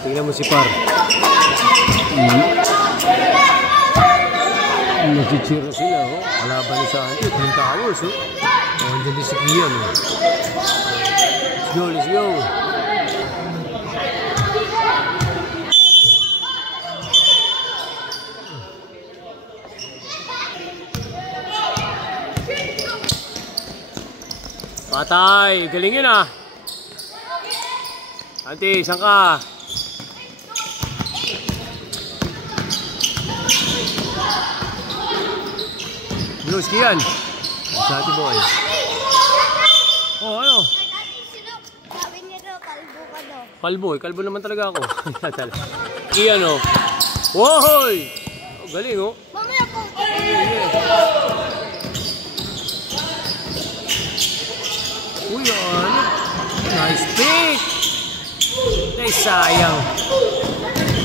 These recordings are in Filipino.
Tingnan mo si Par. Nagchichira sila, oh. Kalaban ni Santi, Twin Towers, oh. Oh, andyan din si Kian, oh. Let's go, let's go. Patay, galing yun, ah. Santi, saan ka? Bruce, Kian. Santi boy. Oh, ano? Sabi niya daw, kalbo ka daw. Kalbo, kalbo naman talaga ako. Kian, oh. Woy! Oh, galing, oh. Mamaya po. Uy, ano? Nice pick! Ay, sayang.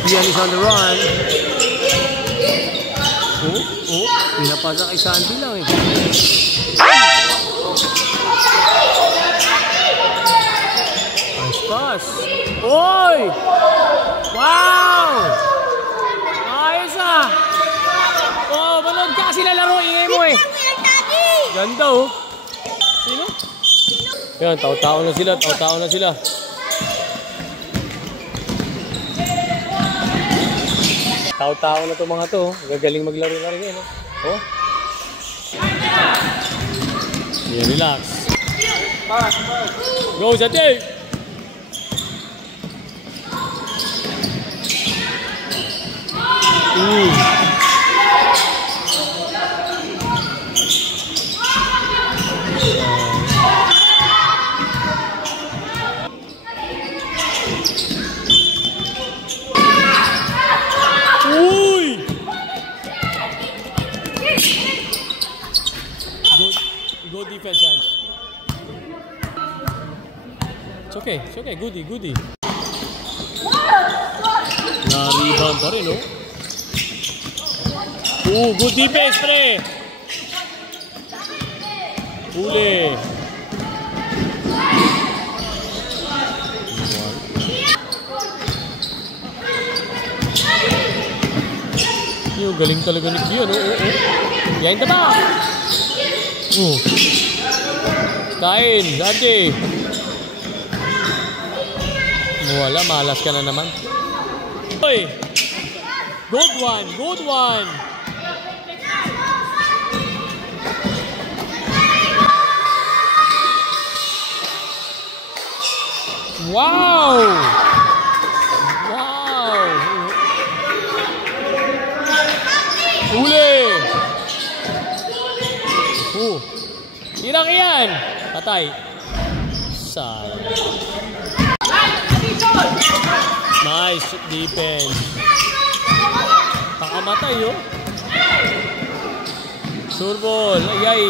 Kian is on the run. Oh, pinapasa kay Santi lang, eh. Nice pass. Oy! Wow! Ayos, ah! Oh, manood ka kasi lalaro, ingay mo, eh. Ganda, oh. Sino? Yan, tao-tao na sila, tao-tao na sila. Tao-tao na to mga to. Gagaling maglaro na rin yan, oh. Yeah, relax. Go, Santi! Go defense, Hans. It's okay, goodie. Na-rebound pa rin, oh. Good defense, pre. Huli. Yung galing talaga ni Kian, oh. Behind the back. Kain, Santi. Wala, malas ka na naman. Oy! Good one. Wow! Uli! Hirang yan! Patay. Sayang. Nice defense. Pakamatay, oh. Surbol. Ayay.